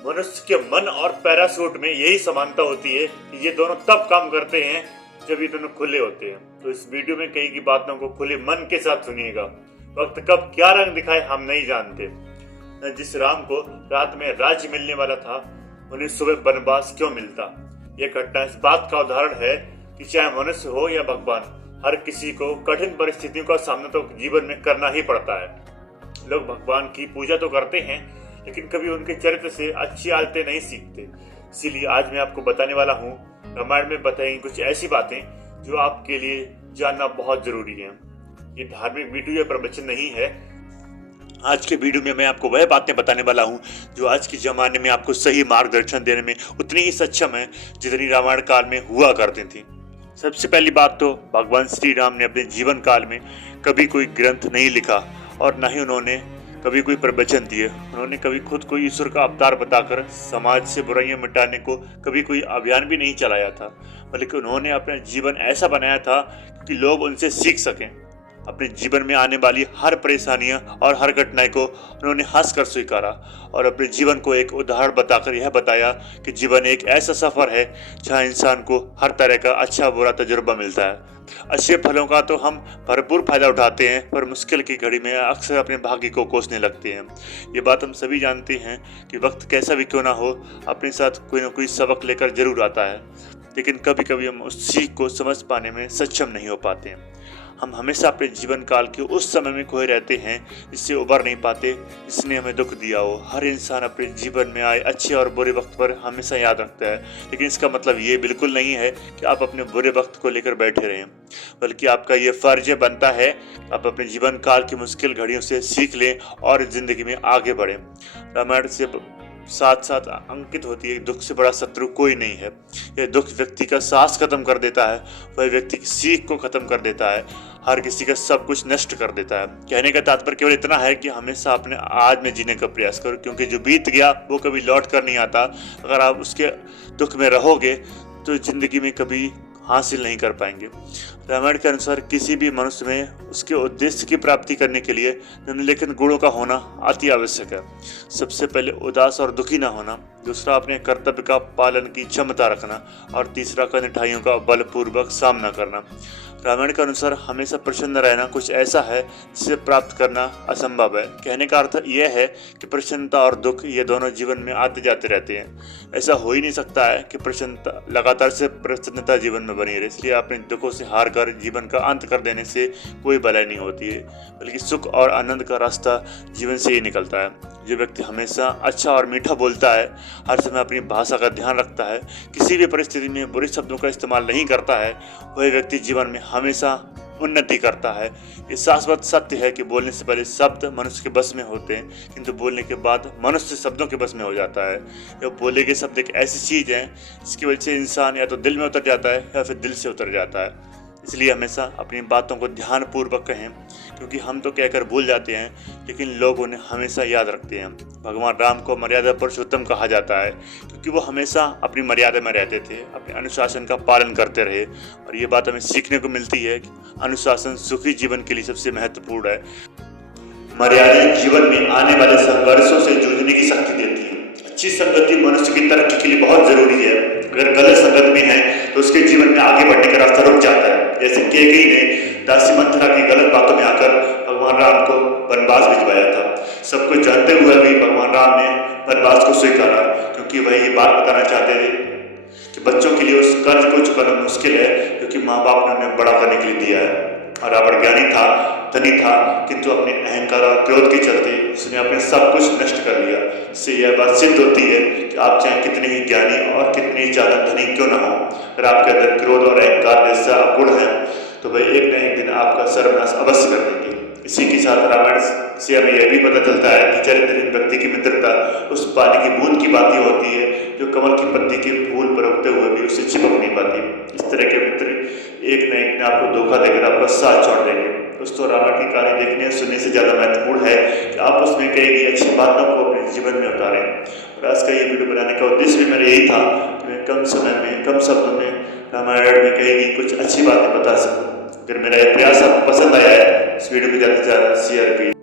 मनुष्य के मन और पैराशूट में यही समानता होती है कि ये दोनों तब काम करते हैं जब ये दोनों खुले होते हैं। तो इस वीडियो में कई की बातों को खुले मन के साथ सुनिएगा। वक्त कब क्या रंग दिखाए हम नहीं जानते। जिस राम को रात में राज्य मिलने वाला था उन्हें सुबह वनवास क्यों मिलता। यह घटना इस बात का उदाहरण है कि चाहे मनुष्य हो या भगवान, हर किसी को कठिन परिस्थितियों का सामना तो जीवन में करना ही पड़ता है। लोग भगवान की पूजा तो करते हैं लेकिन कभी उनके चरित्र से अच्छी आदतें नहीं सीखते। इसीलिए आज मैं आपको बताने वाला हूँ रामायण में बताई कुछ ऐसी बातें जो आपके लिए जानना बहुत जरूरी है। ये धार्मिक वीडियो या प्रवचन नहीं है। आज के वीडियो में मैं आपको वह बातें बताने वाला हूँ जो आज के जमाने में आपको सही मार्गदर्शन देने में उतनी ही सक्षम है जितनी रामायण काल में हुआ करती थी। सबसे पहली बात तो भगवान श्री राम ने अपने जीवन काल में कभी कोई ग्रंथ नहीं लिखा और न ही उन्होंने कभी कोई प्रवचन दिए। उन्होंने कभी खुद को ईश्वर का अवतार बताकर समाज से बुराइयां मिटाने को कभी कोई अभियान भी नहीं चलाया था, बल्कि उन्होंने अपना जीवन ऐसा बनाया था कि लोग उनसे सीख सकें। अपने जीवन में आने वाली हर परेशानियां और हर घटनाएं को उन्होंने हंसकर स्वीकारा और अपने जीवन को एक उदाहरण बताकर यह बताया कि जीवन एक ऐसा सफर है जहां इंसान को हर तरह का अच्छा बुरा तजुर्बा मिलता है। अच्छे फलों का तो हम भरपूर फायदा उठाते हैं, पर मुश्किल की घड़ी में अक्सर अपने भाग्य को कोसने लगते हैं। ये बात हम सभी जानते हैं कि वक्त कैसा भी क्यों ना हो, अपने साथ कोई ना कोई सबक लेकर जरूर आता है, लेकिन कभी कभी हम उस सीख को समझ पाने में सक्षम नहीं हो पाते हैं। हम हमेशा अपने जीवन काल के उस समय में खोए रहते हैं जिससे उबर नहीं पाते जिसने हमें दुख दिया हो। हर इंसान अपने जीवन में आए अच्छे और बुरे वक्त पर हमेशा याद रखता है, लेकिन इसका मतलब ये बिल्कुल नहीं है कि आप अपने बुरे वक्त को लेकर बैठे रहें, बल्कि आपका ये फर्ज बनता है आप अपने जीवन काल की मुश्किल घड़ियों से सीख लें और जिंदगी में आगे बढ़ें। रामायण से साथ साथ अंकित होती है दुख से बड़ा शत्रु कोई नहीं है। यह दुख व्यक्ति का साहस खत्म कर देता है, वह व्यक्ति की सीख को खत्म कर देता है, हर किसी का सब कुछ नष्ट कर देता है। कहने का तात्पर्य केवल इतना है कि हमेशा अपने आज में जीने का प्रयास करो, क्योंकि जो बीत गया वो कभी लौट कर नहीं आता। अगर आप उसके दुख में रहोगे तो जिंदगी में कभी हासिल नहीं कर पाएंगे। रामायण के अनुसार किसी भी मनुष्य में उसके उद्देश्य की प्राप्ति करने के लिए निम्नलिखित गुणों का होना अति आवश्यक है। सबसे पहले उदास और दुखी न होना, दूसरा अपने कर्तव्य का पालन की क्षमता रखना और तीसरा कठिनाइयों का बलपूर्वक सामना करना। रामायण के अनुसार हमेशा प्रसन्न रहना कुछ ऐसा है जिसे प्राप्त करना असंभव है। कहने का अर्थ यह है कि प्रसन्नता और दुख ये दोनों जीवन में आते जाते रहते हैं। ऐसा हो ही नहीं सकता है कि प्रसन्नता लगातार से प्रसन्नता जीवन में बनी रहे। इसलिए अपने दुखों से हार कर जीवन का अंत कर देने से कोई भलाई नहीं होती है, बल्कि सुख और आनंद का रास्ता जीवन से ही निकलता है। जो व्यक्ति हमेशा अच्छा और मीठा बोलता है, हर समय अपनी भाषा का ध्यान रखता है, किसी भी परिस्थिति में बुरे शब्दों का इस्तेमाल नहीं करता है, वह व्यक्ति जीवन में हमेशा उन्नति करता है। ये शाश्वत सत्य है कि बोलने से पहले शब्द मनुष्य के बस में होते हैं, किंतु बोलने के बाद मनुष्य शब्दों के बस में हो जाता है। यह बोले गए शब्द एक ऐसी चीज है जिसकी वजह से इंसान या तो दिल में उतर जाता है या फिर दिल से उतर जाता है। इसलिए हमेशा अपनी बातों को ध्यानपूर्वक कहें, क्योंकि हम तो कहकर भूल जाते हैं लेकिन लोग उन्हें हमेशा याद रखते हैं। भगवान राम को मर्यादा पुरुषोत्तम कहा जाता है क्योंकि वो हमेशा अपनी मर्यादा में रहते थे, अपने अनुशासन का पालन करते रहे। और ये बात हमें सीखने को मिलती है कि अनुशासन सुखी जीवन के लिए सबसे महत्वपूर्ण है। मर्यादा जीवन में आने वाले संघर्षों से जूझने की शक्ति देती है। अच्छी संगति मनुष्य की तरक्की के लिए बहुत जरूरी है। अगर गलत संगत में है तो उसके जीवन में आगे बढ़ने का रास्ता रुक जाता है। जैसे कैकेयी ने दासी मंथरा की गलत बातों में आकर भगवान राम को वनवास भिजवाया था। सब कुछ जानते हुए भी भगवान राम ने वनवास को स्वीकारा, क्योंकि वह ये बात बताना चाहते थे कि बच्चों के लिए उस कर्ज को चुकाना मुश्किल है क्योंकि माँ बाप ने उन्हें बड़ा करने के लिए दिया है। और रावण ज्ञानी था, धनी था, किंतु अपने अहंकार और क्रोध के चलते उसने अपने सब कुछ नष्ट कर लिया। इससे यह बात सिद्ध होती है कि आप चाहे कितने ही ज्ञानी और कितनी ज्यादा धनी क्यों ना हो, अगर आपके अंदर क्रोध और अहंकार जैसा गुण है तो वह एक न एक दिन आपका सर्वनाश अवश्य कर देंगे। इसी के साथ रामायण से हमें यह भी पता चलता है कि चरित्रहीन व्यक्ति की मित्रता उस पानी की बूंद की बात ही होती है जो कमल की पत्ती के फूल पर उगते हुए भी उससे चिपक नहीं पाती। इस तरह के मित्र एक न एक दिन आपको धोखा देकर आपका साथ छोड़ देंगे। दोस्तों, रामायण की कहानी देखने और सुनने से ज्यादा महत्वपूर्ण है कि आप उसमें कही गई अच्छी बातों को अपने जीवन में उतारें। और आज का ये वीडियो बनाने का उद्देश्य भी मेरा यही था कि मैं कम समय में कम शब्दों में रामायण में कही गई कुछ अच्छी बातें बता सकूं। अगर मेरा ये प्रयास आपको पसंद आया है इस वीडियो को ज़्यादा से ज़्यादा शेयर कीजिए।